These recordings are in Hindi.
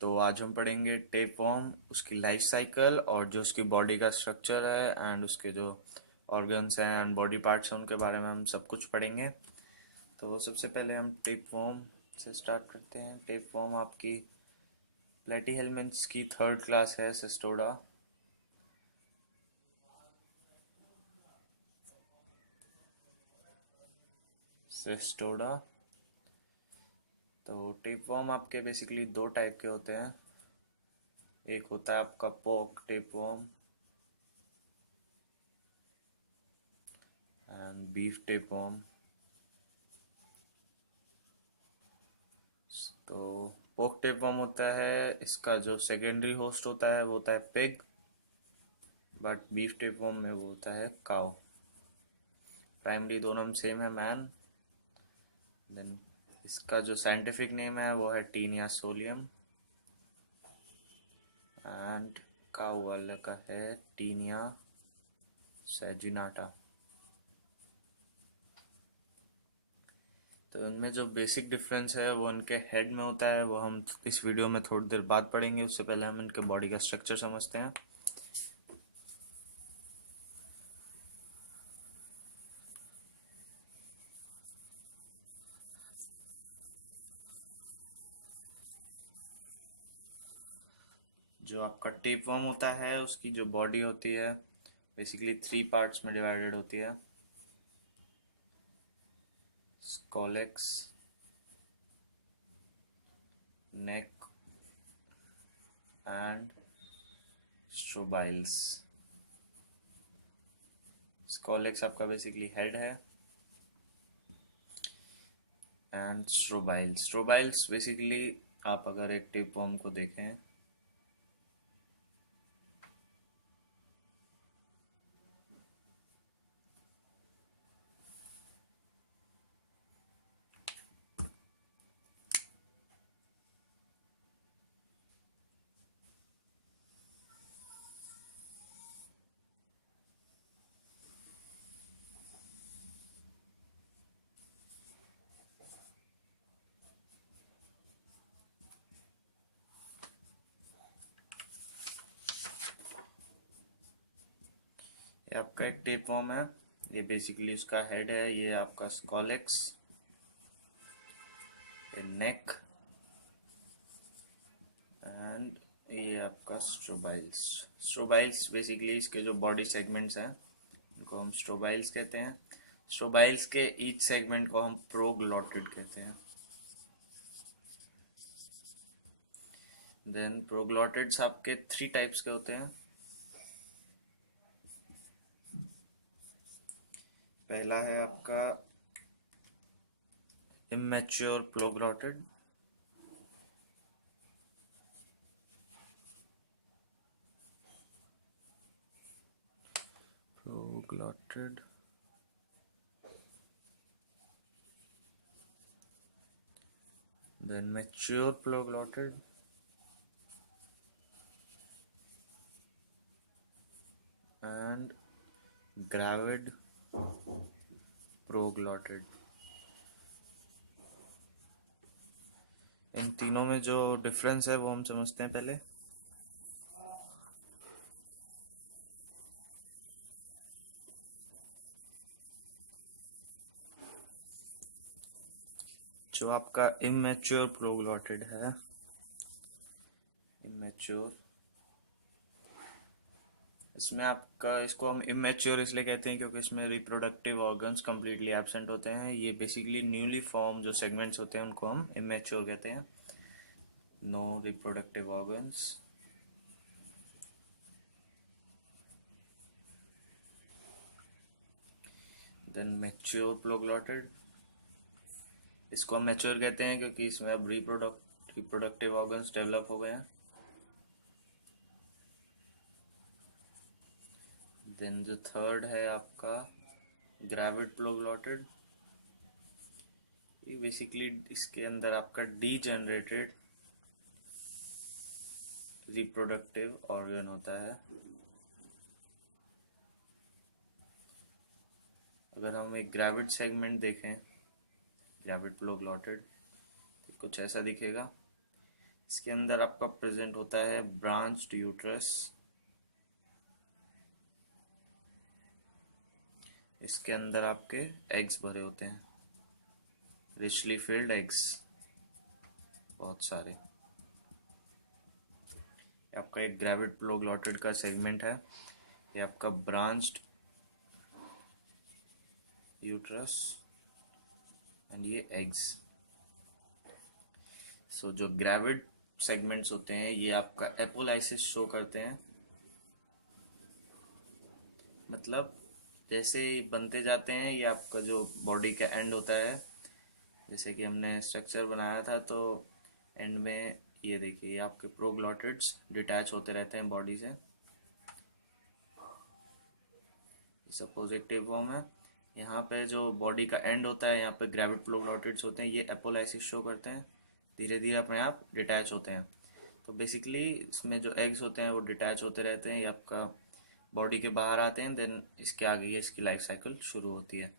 तो आज हम पढ़ेंगे टेपवर्म, उसकी लाइफ साइकिल और जो उसकी बॉडी का स्ट्रक्चर है एंड उसके जो ऑर्गन्स हैं एंड बॉडी पार्ट्स हैं उनके बारे में हम सब कुछ पढ़ेंगे। तो सबसे पहले हम टेपवर्म से स्टार्ट करते हैं। टेपवर्म आपकी प्लेटीहेलमिन्थ्स की थर्ड क्लास है, सिस्टोडा। सिस्टोडा। तो टेपवर्म आपके बेसिकली दो टाइप के होते हैं। एक होता है आपका पोक टेपवर्म एंड बीफ टेपवर्म। तो पोक टेपवर्म होता है, इसका जो सेकेंडरी होस्ट होता है वो होता है पिग, बट बीफ टेपवर्म में वो होता है काउ। प्राइमरी दोनों में सेम है, मैन। देन इसका जो साइंटिफिक नेम है वो है टीनिया सोलियम एंड काउ वाले का है टीनिया सैजिनाटा। तो इनमें जो बेसिक डिफरेंस है वो इनके हेड में होता है, वो हम इस वीडियो में थोड़ी देर बाद पढ़ेंगे। उससे पहले हम इनके बॉडी का स्ट्रक्चर समझते हैं। जो आपका टेपवर्म होता है उसकी जो बॉडी होती है बेसिकली थ्री पार्ट्स में डिवाइडेड होती है। Scolex, neck and strobiles. Scolex आपका बेसिकली हेड है एंड स्ट्रोबाइल्स, स्ट्रोबाइल्स बेसिकली आप अगर एक टेपवर्म को देखें ये आपका एक टेपवर्म है। ये बेसिकली उसका हेड है, ये आपका स्कॉलेक्स, ये नेक एंड ये आपका स्ट्रोबाइल्स। स्ट्रोबाइल्स बेसिकली इसके जो बॉडी सेगमेंट्स हैं इनको हम स्ट्रोबाइल्स कहते हैं। स्ट्रोबाइल्स के ईच सेगमेंट को हम प्रोग्लॉटिड कहते हैं। देन प्रोग्लॉटिड्स आपके थ्री टाइप्स के होते हैं। पहला है आपका immature proglottid, proglottid. Then mature proglottid and gravid proglottid. इन तीनों में जो डिफरेंस है वो हम समझते हैं पहले। जो आपका इमेच्योर प्रोग्लॉटिड है, इमेच्योर, इसमें आपका, इसको हम इमेच्योर इसलिए कहते हैं क्योंकि इसमें रिप्रोडक्टिव ऑर्गन्स कम्प्लीटली एब्सेंट होते हैं। ये बेसिकली न्यूली फॉर्म जो सेगमेंट्स होते हैं उनको हम इमेच्योर कहते हैं। No reproductive organs. Then mature proglottid, इसको हम मैच्योर कहते हैं क्योंकि इसमें अब रिप्रोडक्टिव ऑर्गन्स डेवलप हो गए हैं। देन जो थर्ड है आपका ग्रेविड प्रोग्लॉटिड, ये बेसिकली इसके अंदर आपका डीजेनरेटेड रिप्रोडक्टिव ऑर्गन होता है। अगर हम एक ग्रेविड सेगमेंट देखें, ग्रेविड प्रोग्लॉटिड, तो कुछ ऐसा दिखेगा। इसके अंदर आपका प्रेजेंट होता है ब्रांच्ड यूट्रस। इसके अंदर आपके एग्स भरे होते हैं, रिचली फिल्ड एग्स, बहुत सारे। ये आपका एक ग्रेविड प्रोग्लॉटिड का सेगमेंट है। ये आपका ब्रांच्ड यूट्रस एंड ये एग्स। सो जो ग्रेविड सेगमेंट्स होते हैं ये आपका एपोलाइसिस शो करते हैं, मतलब जैसे ही बनते जाते हैं ये आपका जो बॉडी का एंड होता है, जैसे कि हमने स्ट्रक्चर बनाया था, तो एंड में ये देखिए ये आपके प्रोग्लॉटिड्स डिटैच होते रहते हैं बॉडी से। सपोज एक टेपवर्म है, यहाँ पे जो बॉडी का एंड होता है यहाँ पे ग्रेविड प्रोग्लॉटिड्स होते हैं, ये एपोलाइसिस शो करते हैं, धीरे धीरे अपने आप डिटैच होते हैं। तो बेसिकली इसमें जो एग्स होते हैं वो डिटैच होते रहते हैं, ये आपका बॉडी के बाहर आते हैं, देन इसके आगे ये इसकी लाइफ साइकिल शुरू होती है।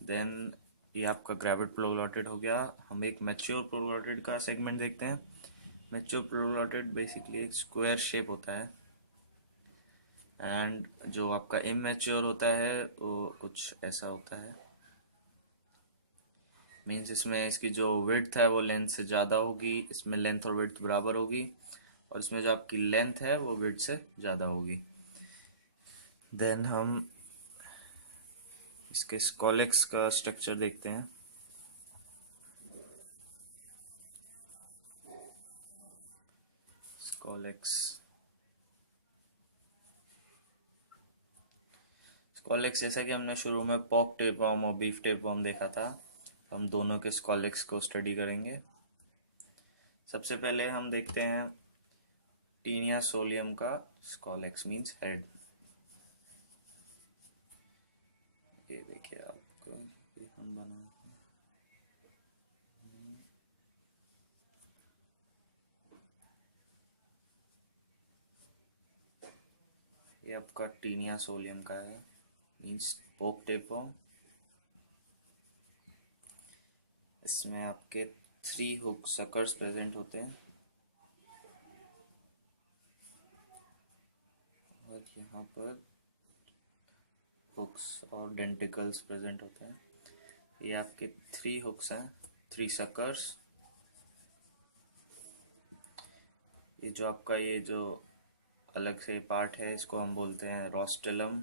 देन ये आपका ग्रेविड प्रोग्लॉटिड हो गया। हम एक मैच्योर प्रोग्लॉटिड का सेगमेंट देखते हैं। मैच्योर प्रोग्लॉटिड बेसिकली एक स्क्वायर शेप होता है, एंड जो आपका इमेच्योर होता है वो कुछ ऐसा होता है। मीन्स इसमें इसकी जो विड्थ है वो लेंथ से ज़्यादा होगी, इसमें लेंथ और विड्थ बराबर होगी, और इसमें जो आपकी लेंथ है वो विड्थ से ज़्यादा होगी। देन हम इसके स्कॉलेक्स का स्ट्रक्चर देखते हैं। स्कॉलेक्स स्कॉलेक्स जैसा कि हमने शुरू में पॉक टेपवर्म और बीफ टेपवर्म देखा था, हम दोनों के स्कॉलेक्स को स्टडी करेंगे। सबसे पहले हम देखते हैं टीनिया सोलियम का स्कॉलेक्स, मीन्स हेड। ये देखिए आपको, ये हम बना, ये आपका टीनिया सोलियम का है, मीन्स पोक टेपवर्म। इसमें आपके 3 हुक सकर्स प्रेजेंट होते हैं, और यहाँ पर हुक्स और डेंटिकल्स प्रेजेंट होते हैं। ये आपके 3 हुक्स हैं, 3 सकर्स। ये जो आपका ये जो अलग से पार्ट है इसको हम बोलते हैं रोस्टेलम।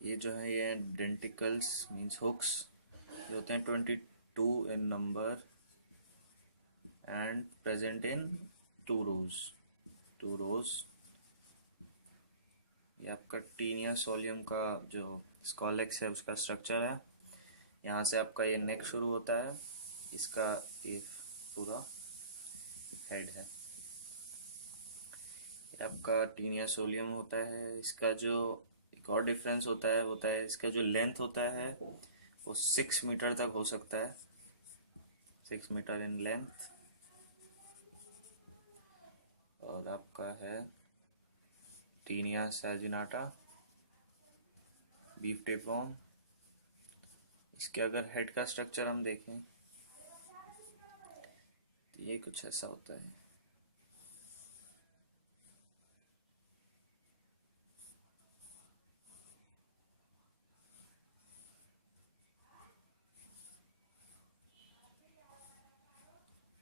ये जो है ये डेंटिकल्स मीन्स हुक्स, जो होते हैं 22 इन नंबर एंड प्रेजेंट इन 2 रोज। ये आपका टीनिया सोलियम का जो स्कॉलेक्स है उसका स्ट्रक्चर है। यहाँ से आपका ये नेक शुरू होता है, इसका ये पूरा हेड है। ये आपका टीनिया सोलियम होता है। इसका जो एक और डिफरेंस होता है इसका जो लेंथ होता है वो 6 मीटर तक हो सकता है, 6 मीटर इन लेंथ। और आपका है टीनिया सैजिनाटा, बीफ टेपवर्म। इसके अगर हेड का स्ट्रक्चर हम देखें तो ये कुछ ऐसा होता है।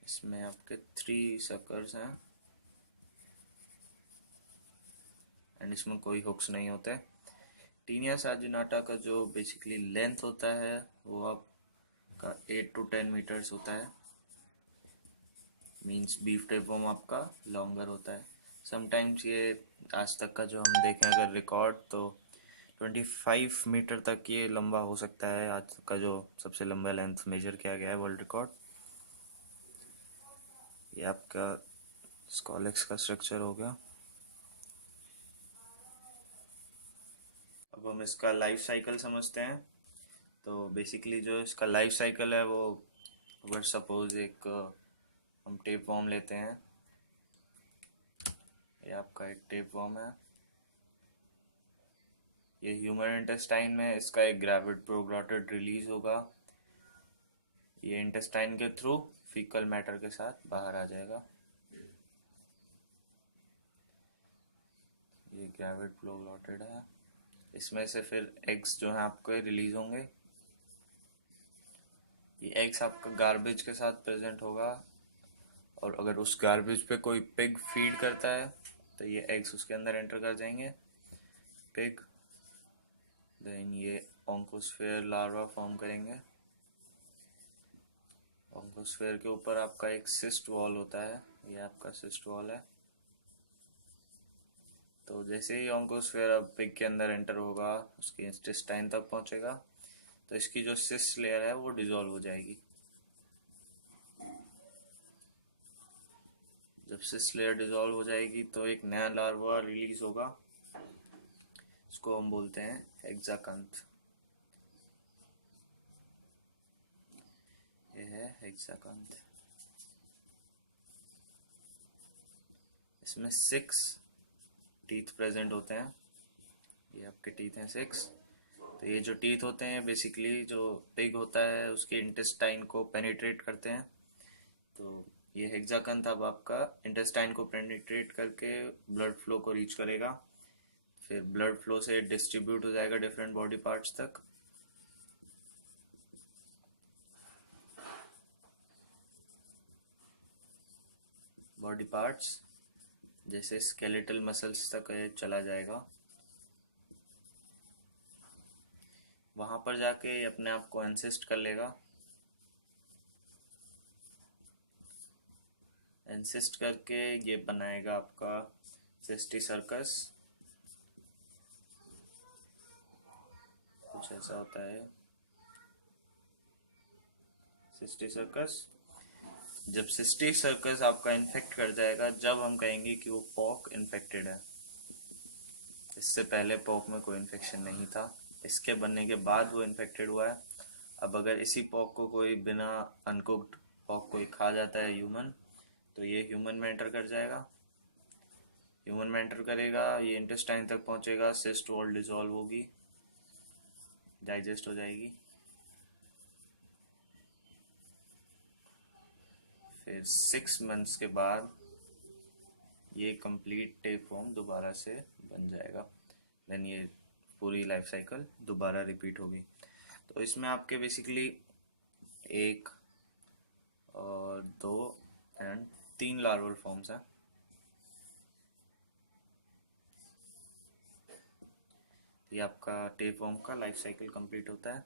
इसमें आपके 3 सर्कल्स हैं एंड इसमें कोई हुक्स नहीं होते। टीनिया सैजिनाटा का जो बेसिकली लेंथ होता है वो आपका 8 to 10 मीटर्स होता है, मींस बीफ टेपवर्म आपका लॉन्गर होता है। समटाइम्स ये आज तक का जो हम देखें अगर रिकॉर्ड तो 25 मीटर तक ये लंबा हो सकता है, आज तक का जो सबसे लंबा लेंथ मेजर किया गया है वर्ल्ड रिकॉर्ड। ये आपका स्कॉलेक्स का स्ट्रक्चर हो गया। अब हम इसका लाइफ साइकिल समझते हैं। तो बेसिकली जो इसका लाइफ साइकिल है वो, अगर सपोज एक हम टेप वॉर्म लेते हैं, ये आपका एक टेप वॉर्म है, ये ह्यूमन इंटेस्टाइन में इसका एक ग्रेविड प्रोग्लॉटिड रिलीज होगा, ये इंटेस्टाइन के थ्रू फीकल मैटर के साथ बाहर आ जाएगा। ये ग्रेविड फ्लो ग्लॉटेड है। इसमें से फिर एग्स जो है आपके रिलीज होंगे। ये एग्स आपका गार्बेज के साथ प्रेजेंट होगा, और अगर उस गार्बेज पे कोई पिग फीड करता है तो ये एग्स उसके अंदर एंटर कर जाएंगे, पिग। देन ये ओंकोस्फेयर लार्वा फॉर्म करेंगे। ओंकोस्फेयर के ऊपर आपका एक सिस्ट वॉल होता है, ये आपका सिस्ट वॉल है। तो जैसे ही ओंकोस्फेयर अब पिग के अंदर एंटर होगा, उसके इंटेस्टाइन तक पहुंचेगा, तो इसकी जो सिस्ट लेयर है वो डिसॉल्व हो जाएगी। जब सिस्ट लेयर डिसॉल्व हो जाएगी तो एक नया लार्वा रिलीज होगा, इसको हम बोलते हैं हेक्साकंथ। ये है हेक्साकंथ। इसमें 6 टीथ प्रेजेंट होते हैं। ये आपके टीथ हैं 6। तो ये जो टीथ होते हैं बेसिकली जो पिग होता है उसके इंटेस्टाइन को पेनिट्रेट करते हैं। तो ये हेक्साकंथ अब आपका इंटेस्टाइन को पेनिट्रेट करके ब्लड फ्लो को रीच करेगा, फिर ब्लड फ्लो से डिस्ट्रीब्यूट हो जाएगा डिफरेंट बॉडी पार्ट्स तक। बॉडी पार्ट्स जैसे स्केलेटल मसल्स तक ये चला जाएगा। वहां पर जाके ये अपने आप को एंसिस्ट कर लेगा। एंसिस्ट करके ये बनाएगा आपका सिस्टी सर्कस। कुछ ऐसा होता है सिस्टी सर्कस। जब सिस्टी सर्कस आपका इन्फेक्ट कर जाएगा, जब हम कहेंगे कि वो पॉक इन्फेक्टेड है। इससे पहले पॉक में कोई इन्फेक्शन नहीं था, इसके बनने के बाद वो इन्फेक्टेड हुआ है। अब अगर इसी पॉक को कोई बिना अनकुक्ड पॉक कोई खा जाता है ह्यूमन, तो ये ह्यूमन में एंटर कर जाएगा। ह्यूमन में एंटर करेगा, ये इंटेस्टाइन तक पहुंचेगा, सिस्ट वॉल डिसॉल्व होगी, डाइजेस्ट हो जाएगी। फिर 6 मंथ्स के बाद ये कंप्लीट टेप फॉर्म दोबारा से बन जाएगा। देन ये पूरी लाइफ साइकिल दोबारा रिपीट होगी। तो इसमें आपके बेसिकली 1 और 2 एंड 3 लार्वल फॉर्म्स हैं। ये आपका टेप फॉर्म का लाइफ साइकिल कंप्लीट होता है।